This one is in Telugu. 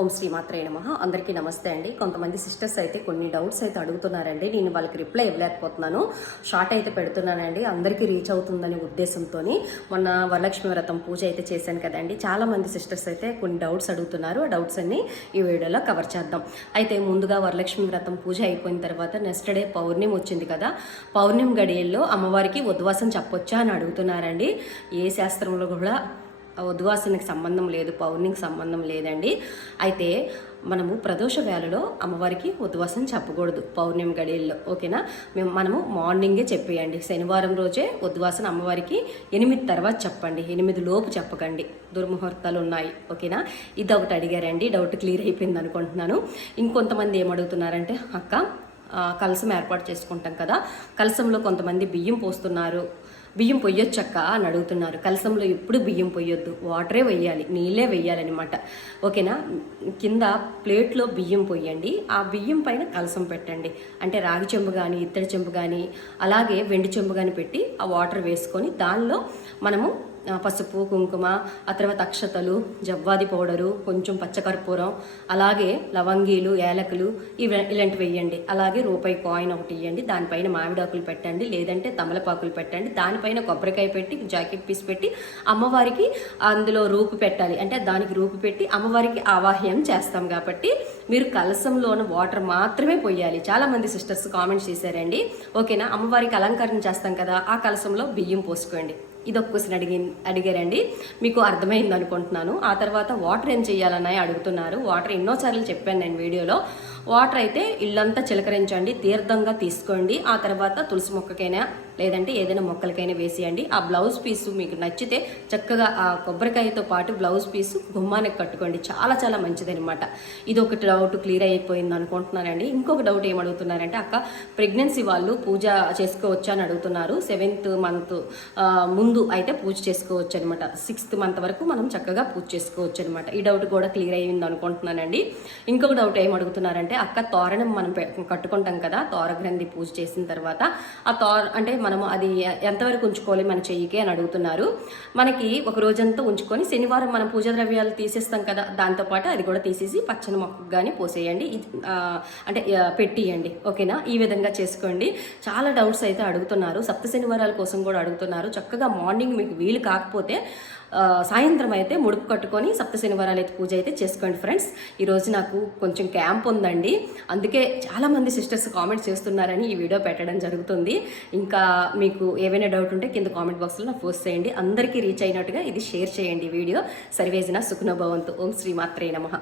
ఓం శ్రీ మాత్రే నమః. అందరికీ నమస్తే అండి. కొంతమంది సిస్టర్స్ అయితే కొన్ని డౌట్స్ అయితే అడుగుతున్నారండి. నేను వాళ్ళకి రిప్లై ఇవ్వలేకపోతున్నాను. షార్ట్ అయితే పెడుతున్నానండి, అందరికీ రీచ్ అవుతుందనే ఉద్దేశంతో. మొన్న వరలక్ష్మి వ్రతం పూజ అయితే చేశాను కదండి. చాలా మంది సిస్టర్స్ అయితే కొన్ని డౌట్స్ అడుగుతున్నారు. ఆ డౌట్స్ అన్ని ఈ వీడియోలో కవర్ చేద్దాం. అయితే ముందుగా వరలక్ష్మి వ్రతం పూజ అయిపోయిన తర్వాత నెక్స్ట్ డే పౌర్ణమి వచ్చింది కదా. పౌర్ణమి గడియల్లో అమ్మవారికి ఉద్వాసం చెప్పొచ్చా అని అడుగుతున్నారండి. ఏ శాస్త్రంలో కూడా ఉద్వాసనకి సంబంధం లేదు, పౌర్ణమికి సంబంధం లేదండి. అయితే మనము ప్రదోష వేళలో అమ్మవారికి ఉద్వాసం చెప్పకూడదు పౌర్ణమి గడియల్లో, ఓకేనా. మనము మార్నింగే చెప్పేయండి. శనివారం రోజే ఉద్వాసన అమ్మవారికి 8 తర్వాత చెప్పండి, 8 లోపు చెప్పకండి, దుర్ముహూర్తాలు ఉన్నాయి, ఓకేనా. ఇది ఒకటి అడిగారండి, డౌట్ క్లియర్ అయిపోయింది అనుకుంటున్నాను. ఇంకొంతమంది ఏమడుగుతున్నారంటే, అక్క కలసం ఏర్పాటు చేసుకుంటాం కదా, కలసంలో కొంతమంది బియ్యం పోస్తున్నారు, బియ్యం పొయ్యొచ్చక్క అని అడుగుతున్నారు. కలసంలో ఎప్పుడు బియ్యం పొయ్యొద్దు, వాటరే వెయ్యాలి, నీళ్ళే వెయ్యాలన్నమాట, ఓకేనా. కింద ప్లేట్లో బియ్యం పొయ్యండి, ఆ బియ్యం పైన కలసం పెట్టండి. అంటే రాగి చెంబు కానీ ఇత్తడి చెంబు కానీ అలాగే వెండి చెంబు కానీ పెట్టి ఆ వాటర్ వేసుకొని దానిలో మనము పసుపు కుంకుమ, ఆ తర్వాత అక్షతలు, జవ్వాది పౌడరు, కొంచెం పచ్చకర్పూరం, అలాగే లవంగీలు, యాలకులు ఇలాంటివి వేయండి. అలాగే రూపాయి కాయిన్ ఒకటి ఇవ్వండి, దానిపైన మామిడాకులు పెట్టండి, లేదంటే తమలపాకులు పెట్టండి, దానిపైన కొబ్బరికాయ పెట్టి జాకెట్ పీస్ పెట్టి అమ్మవారికి అందులో రూపు పెట్టాలి. అంటే దానికి రూపు పెట్టి అమ్మవారికి ఆవాహ్యం చేస్తాం కాబట్టి మీరు కలసంలోని వాటర్ మాత్రమే పోయాలి. చాలా మంది సిస్టర్స్ కామెంట్స్ చేశారండి, ఓకేనా. అమ్మవారికి అలంకరణ చేస్తాం కదా, ఆ కలసంలో బియ్యం పోసుకోండి. ఇది ఒక క్వశ్చన్ అడిగారండి, మీకు అర్థమైంది అనుకుంటున్నాను. ఆ తర్వాత వాటర్ ఏం చేయాలన్నాయి అడుగుతున్నారు. వాటర్ ఎన్నోసార్లు చెప్పాను నేను వీడియోలో. వాటర్ అయితే ఇల్లంతా చిలకరించండి, తీర్థంగా తీసుకోండి. ఆ తర్వాత తులసి మొక్కకైనా లేదంటే ఏదైనా మొక్కలకైనా వేసేయండి. ఆ బ్లౌజ్ పీసు మీకు నచ్చితే చక్కగా ఆ కొబ్బరికాయతో పాటు బ్లౌజ్ పీసు గుమ్మానికి కట్టుకోండి, చాలా చాలా మంచిదనమాట. ఇది ఒకటి డౌట్ క్లియర్ అయిపోయింది అనుకుంటున్నానండి. ఇంకొక డౌట్ ఏమడుగుతున్నారంటే, అక్క ప్రెగ్నెన్సీ వాళ్ళు పూజ చేసుకోవచ్చా అని అడుగుతున్నారు. 7th మంత్ ముందు అయితే పూజ చేసుకోవచ్చు అనమాట. 6th మంత్ వరకు మనం చక్కగా పూజ చేసుకోవచ్చు అనమాట. ఈ డౌట్ కూడా క్లియర్ అయ్యింది అనుకుంటున్నానండి. ఇంకొక డౌట్ ఏమడుగుతున్నారంటే, అక్క తోరణం మనం కట్టుకుంటాం కదా, తోర గ్రంథి పూజ చేసిన తర్వాత ఆ అంటే మనము అది ఎంతవరకు ఉంచుకోవాలి మన చెయ్యికి అని అడుగుతున్నారు. మనకి ఒక రోజంతా ఉంచుకొని శనివారం మనం పూజా ద్రవ్యాలు తీసేస్తాం కదా, దాంతోపాటు అది కూడా తీసేసి పచ్చని మొక్కకు కానీ పోసేయండి, అంటే పెట్టియండి, ఓకేనా. ఈ విధంగా చేసుకోండి. చాలా డౌట్స్ అయితే అడుగుతున్నారు. సప్త శనివారాల కోసం కూడా అడుగుతున్నారు. చక్కగా మార్నింగ్ మీకు వీలు కాకపోతే సాయంత్రం అయితే ముడుపు కట్టుకొని సప్త శనివారాలు అయితే పూజ అయితే చేసుకోండి ఫ్రెండ్స్. ఈరోజు నాకు కొంచెం క్యాంప్ ఉందండి, అందుకే చాలామంది సిస్టర్స్ కామెంట్స్ చేస్తున్నారని ఈ వీడియో పెట్టడం జరుగుతుంది. ఇంకా మీకు ఏవైనా డౌట్ ఉంటే కింద కామెంట్ బాక్స్లో నాకు పోస్ట్ చేయండి. అందరికీ రీచ్ అయినట్టుగా ఇది షేర్ చేయండి వీడియో. సర్వేజన సుఖనో భవంతు. ఓం శ్రీ మాత్రే నమః.